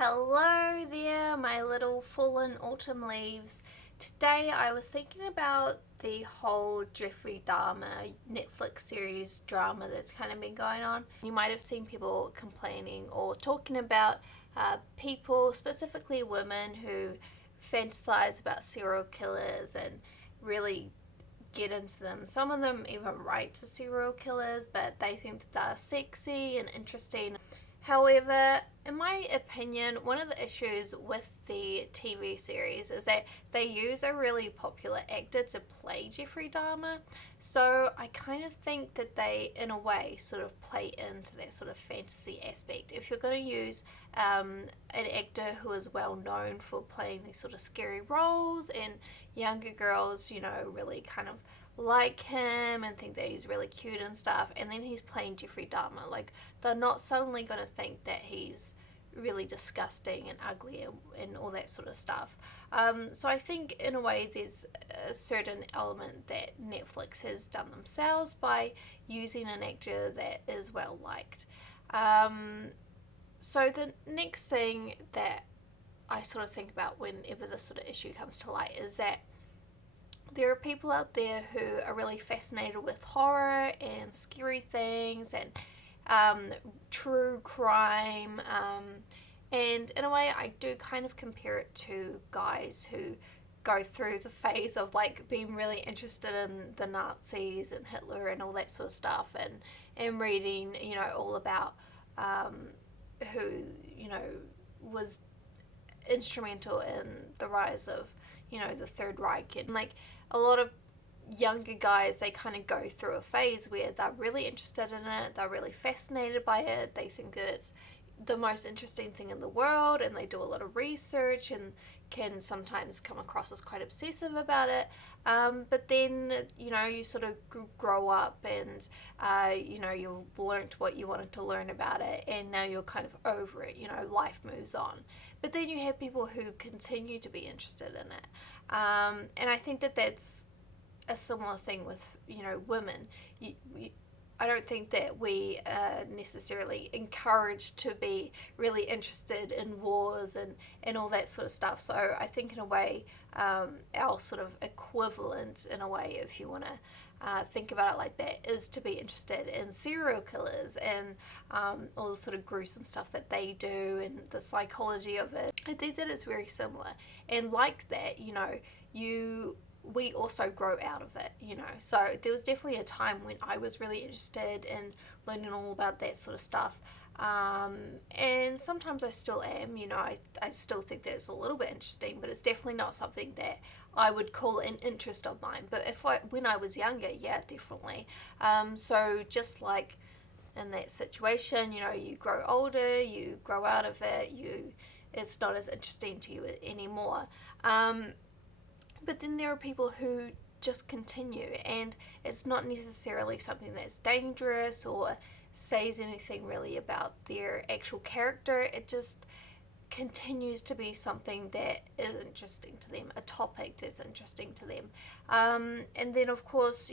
Hello there, my little fallen autumn leaves. Today I was thinking about the whole Jeffrey Dahmer Netflix series drama that's kind of been going on. You might have seen people complaining or talking about people, specifically women, who fantasize about serial killers and really get into them. Some of them even write to serial killers, but they think that they're sexy and interesting. However, in my opinion, one of the issues with the TV series is that they use a really popular actor to play Jeffrey Dahmer. So I kind of think that they, in a way, sort of play into that sort of fantasy aspect. If you're going to use an actor who is well known for playing these sort of scary roles, and younger girls, really kind of like him and think that he's really cute and stuff, and then he's playing Jeffrey Dahmer, like, they're not suddenly going to think that he's really disgusting and ugly and all that sort of stuff. So I think in a way there's a certain element that Netflix has done themselves by using an actor that is well liked. So the next thing that I sort of think about whenever this sort of issue comes to light is that there are people out there who are really fascinated with horror and scary things and true crime. And in a way, I do kind of compare it to guys who go through the phase of like being really interested in the Nazis and Hitler and all that sort of stuff, and reading, all about who, was instrumental in the rise of, the Third Reich. And like a lot of younger guys, they kind of go through a phase where they're really interested in it, they're really fascinated by it, they think that it's the most interesting thing in the world, and they do a lot of research and can sometimes come across as quite obsessive about it. But then, you sort of grow up and, you've learnt what you wanted to learn about it, and now you're kind of over it, life moves on. But then you have people who continue to be interested in it. And I think that that's a similar thing with, women. I don't think that we are necessarily encouraged to be really interested in wars and all that sort of stuff. So I think in a way, our sort of equivalent, in a way, if you want to think about it like that, is to be interested in serial killers and all the sort of gruesome stuff that they do and the psychology of it. I think that it's very similar. And like that, we also grow out of it, So there was definitely a time when I was really interested in learning all about that sort of stuff. And sometimes I still am, I still think that it's a little bit interesting, but it's definitely not something that I would call an interest of mine. But when I was younger, yeah, definitely. So just like in that situation, you grow older, you grow out of it, it's not as interesting to you anymore. But then there are people who just continue, and it's not necessarily something that's dangerous or says anything really about their actual character. It just continues to be something that is interesting to them, a topic that's interesting to them. And then, of course,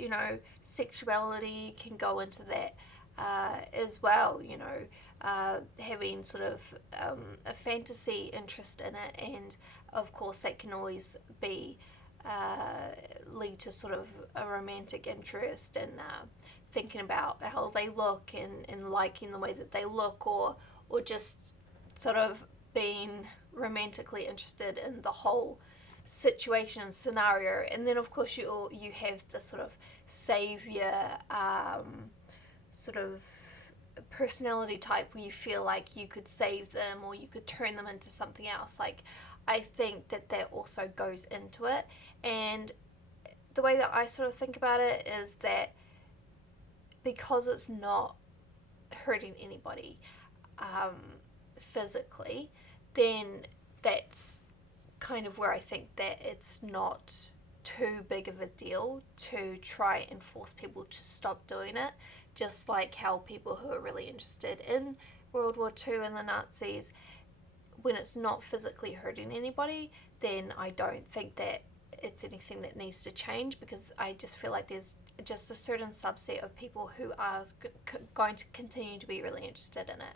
sexuality can go into that as well, having sort of a fantasy interest in it. And of course, that can always be lead to sort of a romantic interest and thinking about how they look and liking the way that they look, or just sort of being romantically interested in the whole situation and scenario. And then of course you have the sort of savior sort of personality type where you feel like you could save them or you could turn them into something else. Like, I think that also goes into it. And the way that I sort of think about it is that because it's not hurting anybody physically, then that's kind of where I think that it's not too big of a deal to try and force people to stop doing it. Just like how people who are really interested in World War II and the Nazis, when it's not physically hurting anybody, then I don't think that it's anything that needs to change, because I just feel like there's just a certain subset of people who are going to continue to be really interested in it.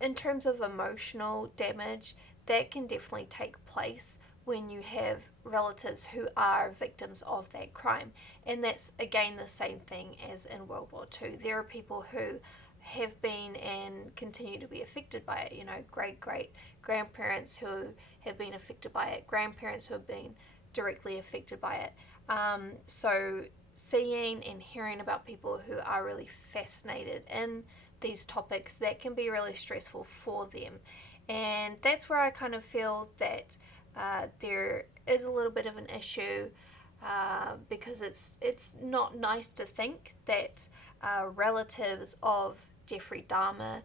in terms of emotional damage, that can definitely take place when you have relatives who are victims of that crime. And that's again the same thing as in World War II. There are people who have been and continue to be affected by it. You know, great great grandparents who have been affected by it, grandparents who have been directly affected by it. So seeing and hearing about people who are really fascinated in these topics, that can be really stressful for them. And that's where I kind of feel that there is a little bit of an issue, because it's not nice to think that relatives of Jeffrey Dahmer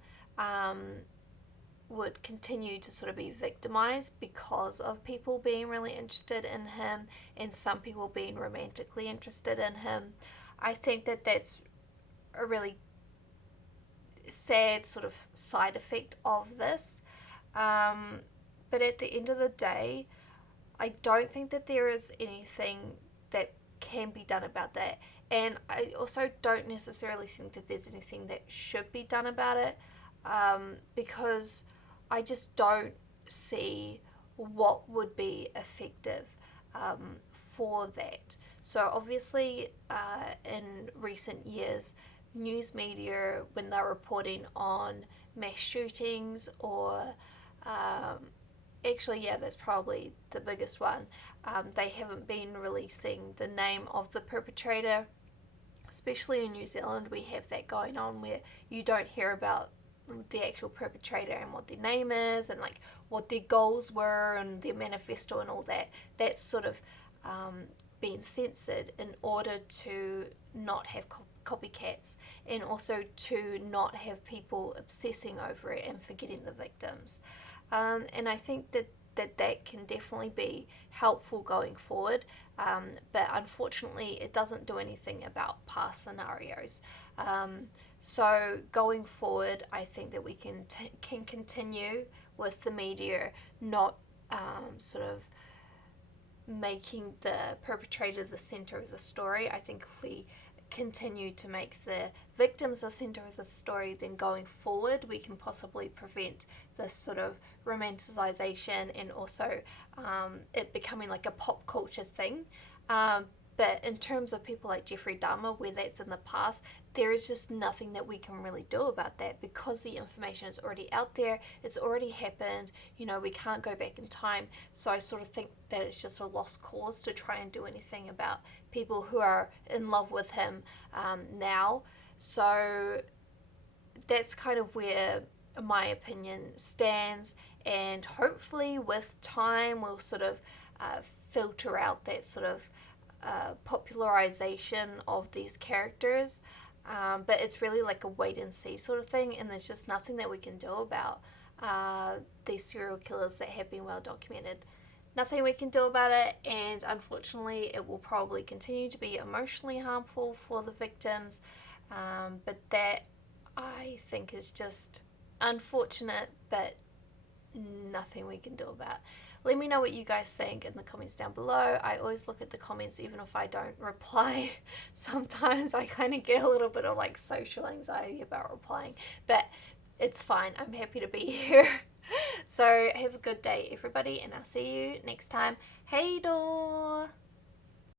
would continue to sort of be victimized because of people being really interested in him and some people being romantically interested in him. I think that that's a really sad sort of side effect of this. But at the end of the day, I don't think that there is anything that can be done about that. And I also don't necessarily think that there's anything that should be done about it, because I just don't see what would be effective for that. So, obviously, in recent years, news media, when they're reporting on mass shootings or actually, yeah, that's probably the biggest one. They haven't been releasing the name of the perpetrator, especially in New Zealand. We have that going on where you don't hear about the actual perpetrator and what their name is and like what their goals were and their manifesto and all that. That's sort of been censored in order to not have copycats and also to not have people obsessing over it and forgetting the victims. And I think that can definitely be helpful going forward, but unfortunately it doesn't do anything about past scenarios. So going forward, I think that we can continue with the media not sort of making the perpetrator the center of the story. I think if we continue to make the victims the center of the story, then going forward we can possibly prevent this sort of romanticization and also it becoming like a pop culture thing. But in terms of people like Jeffrey Dahmer, where that's in the past, there is just nothing that we can really do about that because the information is already out there. It's already happened. You know, we can't go back in time. So I sort of think that it's just a lost cause to try and do anything about people who are in love with him now. So that's kind of where my opinion stands. And hopefully, with time, we'll sort of filter out that sort of popularization of these characters, but it's really like a wait and see sort of thing, and there's just nothing that we can do about these serial killers that have been well documented. Nothing we can do about it, and unfortunately it will probably continue to be emotionally harmful for the victims, but that I think is just unfortunate, but nothing we can do about. Let me know what you guys think in the comments down below. I always look at the comments even if I don't reply. Sometimes I kind of get a little bit of like social anxiety about replying, but it's fine. I'm happy to be here. So have a good day, everybody, and I'll see you next time. Hey door!